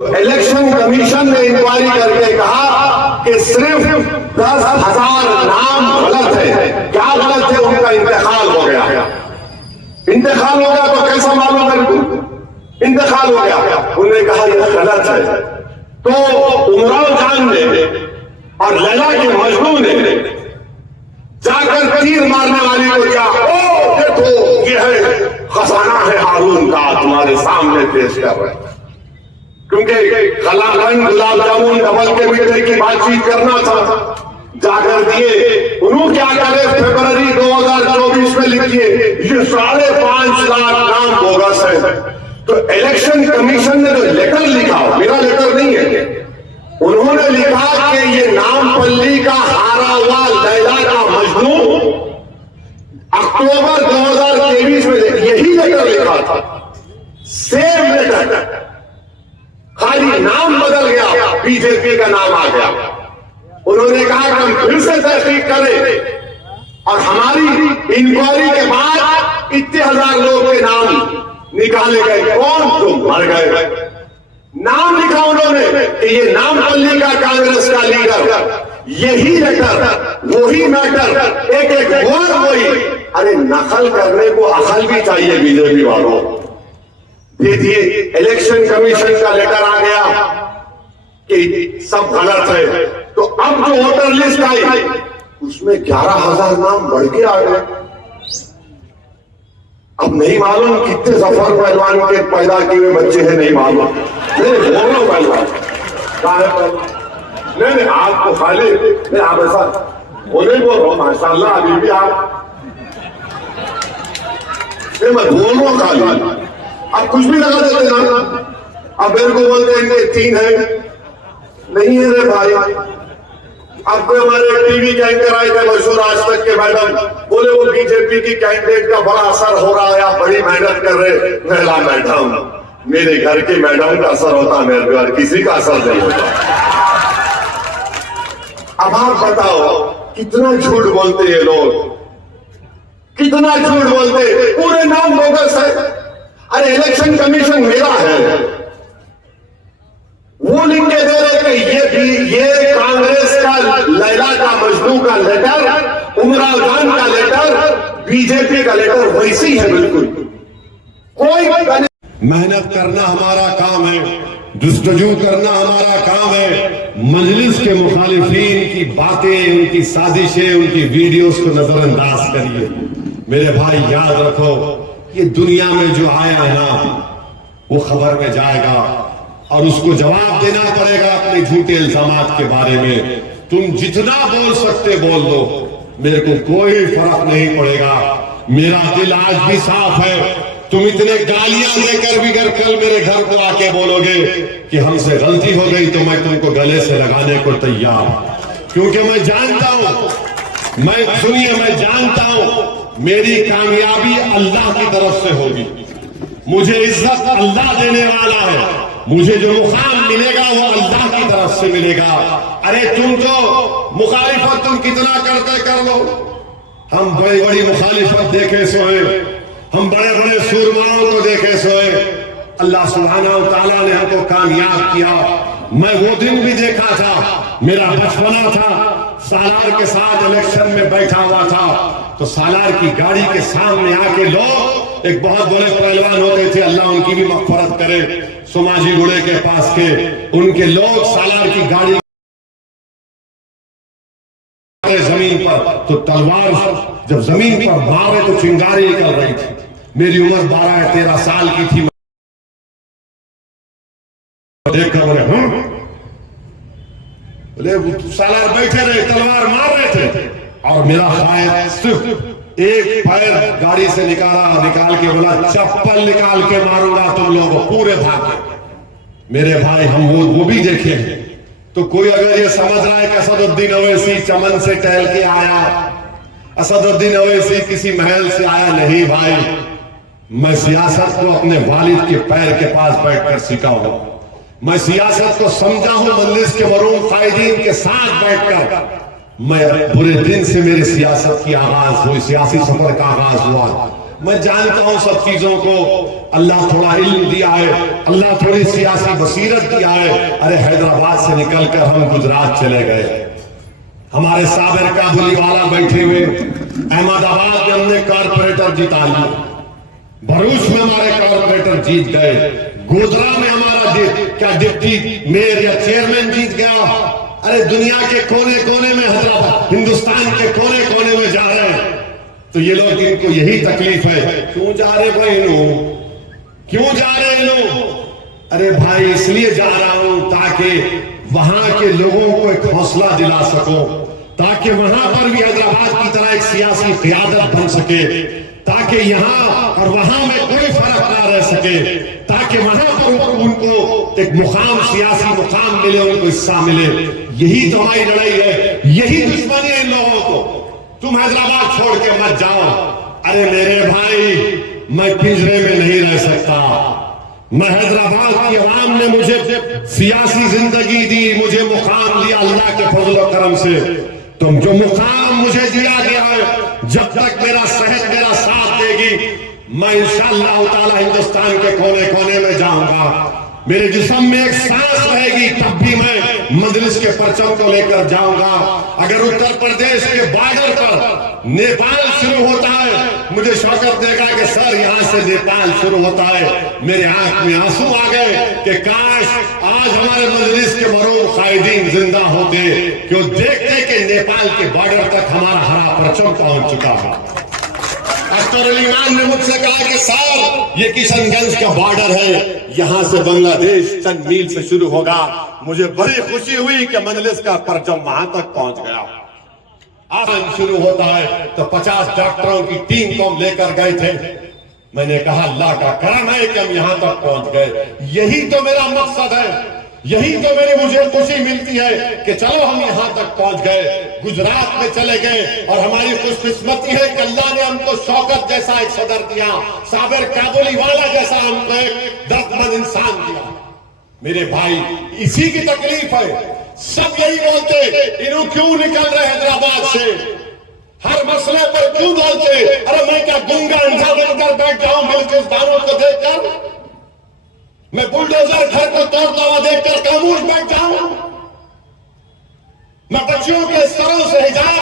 Election commission ने inquiry करके कहा कि सिर्फ 10,000 नाम गलत है। क्या गलत है? उनका इंतकाल हो गया। इंतकाल हो गया तो कैसा मालूम मेरे को? इंतकाल हो गया। उन्होंने कहा यह गलत है। तो उमराव जान ने और लैला के मजनू ने जाकर तीर मारने वाली को क्या, ओ देखो ये है खजाना है हारून का, तुम्हारे सामने पेश कर रहे हैं। क्योंकि कलाकंद गुलाब जामुन डबल के मीठे की बातचीत करना था, जाकर दिए। उन्होंने क्या करे, फरवरी 2024 में लिखिए ये 5.5 लाख नाम बोगस है। तो इलेक्शन कमीशन ने जो लेटर लिखा, मेरा लेटर नहीं है, उन्होंने लिखा कि ये नामपल्ली का हारा हुआ लैला का मजनू अक्टूबर 2023 में यही लेटर लिखा था, सेम लेटर, खाली नाम बदल गया, बीजेपी का नाम आ गया। उन्होंने कहा कि हम फिर से तहकीक करें और हमारी इंक्वायरी के बाद इतने हजार लोगों के नाम निकाले गए। कौन? तो मर गए। नाम लिखा उन्होंने कि ये नामपल्ली का कांग्रेस का लीडर, यही लेटर, वही मैटर, एक एक वर्ड वही। अरे नकल करने को अकल भी चाहिए बीजेपी वालों। देखिए इलेक्शन कमीशन का लेटर आ गया कि सब गलत है। तो अब जो वोटर लिस्ट आई उसमें 11,000 नाम बढ़ के आ गए। अब नहीं मालूम कितने जफर पहलवान के पैदा किए हुए बच्चे हैं, नहीं मालूम। नहीं बोलो पहलवान कहा है? नहीं आपको खाली नहीं, आप ऐसा बोले बोल रहा हूं माशाल्लाह, अभी भी आप मैं बोल रहा हूं खाली, आप कुछ भी लगा देते ना। अब मेरे को बोलते हैं कि 3 है, नहीं है रे भाई। आपको हमारे टीवी के एंकर आए थे मशहूर आज तक के मैडम, बोले वो बीजेपी की कैंडिडेट का बड़ा असर हो रहा है, आप बड़ी मेहनत कर रहे। महिला मैडम, मेरे घर के मैडम का असर होता, मेरे घर किसी का असर नहीं होता। अब आप बताओ कितना झूठ बोलते ये लोग, कितना झूठ बोलते, पूरे नाम बोगस है। अरे इलेक्शन कमीशन मेरा है, वो लिख के दे रहे कि ये कांग्रेस का लैला का मजनू का लेटर, उमराव जान का लेटर, बीजेपी का लेटर वैसी है बिल्कुल। कोई मेहनत करना हमारा काम है, जुस्तजू करना हमारा काम है। मजलिस के मुखालिफिन की बातें, उनकी साजिशें, उनकी वीडियोस को नजरअंदाज करिए। मेरे भाई याद रखो, ये दुनिया में जो आया है ना वो खबर में जाएगा और उसको जवाब देना पड़ेगा अपने झूठे इल्जामात के बारे में। तुम जितना बोल सकते बोल दो, मेरे को कोई फर्क नहीं पड़ेगा। मेरा दिल आज भी साफ है। तुम इतने गालियां देकर भी अगर कल मेरे घर को आके बोलोगे कि हमसे गलती हो गई तो मैं तुमको गले से लगाने को तैयार, क्योंकि मैं जानता हूं, मैं जानता हूं मेरी कामयाबी अल्लाह की तरफ से होगी। मुझे इज्जत अल्लाह देने वाला है, मुझे जो मुकाम मिलेगा वो अल्लाह की तरफ से मिलेगा। अरे तुम तो मुखालिफत तुम कितना करते कर लो, हम बड़ी बड़ी मुखालिफत देखे सोए, हम बड़े बड़े सूरमाओं को देखे सोए। अल्लाह सुब्हानहू व तआला ने हमको कामयाब किया। मैं वो दिन भी देखा था, मेरा बचपना था, सालार के साथ इलेक्शन में बैठा हुआ था, तो सालार की गाड़ी के सामने आके लोग, एक बहुत बड़े पहलवान होते थे, अल्लाह उनकी भी मग़फ़िरत करे, सोमाजी गुड़े के पास के, उनके लोग सालार की गाड़ी जमीन पर, तो तलवार जब जमीन पर मारे तो चिंगारी निकल रही थी। मेरी उम्र 12-13 साल की थी। देखकर बोले बोले सालार बैठे रहे, तलवार मार रहे थे, और मेरा ख्याल सिर्फ एक पैर गाड़ी से निकाल के बोला चप्पल निकाल के मारूंगा तुम लोग, पूरे भागे। मेरे भाई हम वो भी देखे। तो कोई अगर ये समझ रहा है कि असदुद्दीन अवैसी चमन से टहल के आया, असदुद्दीन अवैसी किसी महल से आया, नहीं भाई, मैं सियासत को अपने वालिद के पैर के पास बैठकर सीखा हूं। मैं सियासत को समझा हूं मजलिस के मरूम कायदीन के साथ बैठकर। मैं बुरे दिन से मेरी सियासत की आगाज हुई, सियासी सफर का आगाज हुआ। मैं जानता हूं सब चीजों को अल्लाह थोड़ा इल्म दिया है, अल्लाह थोड़ी सियासी बसीरत दिया है। अरे हैदराबाद से निकलकर हम गुजरात चले गए, हमारे साबिर काबुली वाला बैठे हुए, अहमदाबाद में हमने कॉर्पोरेटर जिता लिया, भरूच में हमारे कॉर्पोरेटर जीत गए, गोधरा में हमारा क्या डिप्टी मेयर या चेयरमैन जीत गया। अरे दुनिया के कोने कोने में हैदराबाद, हिंदुस्तान के कोने कोने में जा रहे हैं। तो ये लोग, इनको यही तकलीफ है, क्यों जा रहे भाई लोग, क्यों जा रहे लोग? अरे भाई इसलिए जा रहा हूं ताकि वहां के लोगों को एक हौसला दिला सको, ताकि वहां पर भी हैदराबाद की तरह एक सियासी क़यादत बन सके, ताकि यहां और वहां में कोई फर्क ना रह सके, ताकि वहां पर उनको एक मुकाम, सियासी मुकाम मिले, उनको हिस्सा मिले। यही तो हमारी लड़ाई है, यही दुश्मनी है इन लोगों को। तुम हैदराबाद छोड़ के मत जाओ। अरे मेरे भाई, मैं पिंजरे में नहीं रह सकता। मैं हैदराबाद की आवाम ने मुझे सियासी जिंदगी दी, मुझे मुकाम दिया अल्लाह के फजल और करम से। तुम जो मुकाम मुझे दिया गया है, जब तक मेरा सेहत मेरा साथ देगी, मैं इंशाअल्लाह ताला हिंदुस्तान के कोने कोने में जाऊंगा। मेरे जिस्म में एक सांस रहेगी, तब भी मैं मजलिस के परचम को लेकर जाऊंगा। अगर उत्तर प्रदेश के बॉर्डर पर नेपाल शुरू होता है, मुझे शौकत देगा कि सर यहां से नेपाल शुरू होता है, मेरे आंख में आंसू आ गए कि काश आज हमारे मजलिस के मरूम कायदीन जिंदा होते, क्यों देखते कि नेपाल के बॉर्डर तक हमारा हरा परचम पहुंच चुका है। अख्तर अली खान ने मुझसे कहा कि सर ये किशनगंज का बॉर्डर है, यहां से बांग्लादेश चंद मील से शुरू होगा। मुझे बड़ी खुशी हुई कि मजलिस का परचम वहां तक पहुंच गया। आसन शुरू होता है तो 50 डॉक्टरों की टीम को हम लेकर गए थे। मैंने कहा अल्लाह का करम है कि हम यहां तक पहुंच गए। यही तो मेरा मकसद है, यही तो मुझे खुशी मिलती है कि चलो हम यहां तक पहुंच गए। गुजरात में चले गए और हमारी खुशकिस्मती है कि अल्लाह ने हमको शौकत जैसा एक सदर दिया, साबिर काबुली वाला जैसा हमको एक दर्दमंद इंसान दिया। मेरे भाई, इसी की तकलीफ है। सब यही बोलते, इन्हों क्यों निकल रहे हैदराबाद से, हर मसले पर क्यों बोलते? अरे मैं क्या गूंगा अंधा बनकर बैठ जाऊं बिल्कुल को देखकर? मैं बुलडोजर घर को तोड़ता हुआ देखकर खामोश बैठ जाऊं? मैं बच्चियों के सरों से हिजाब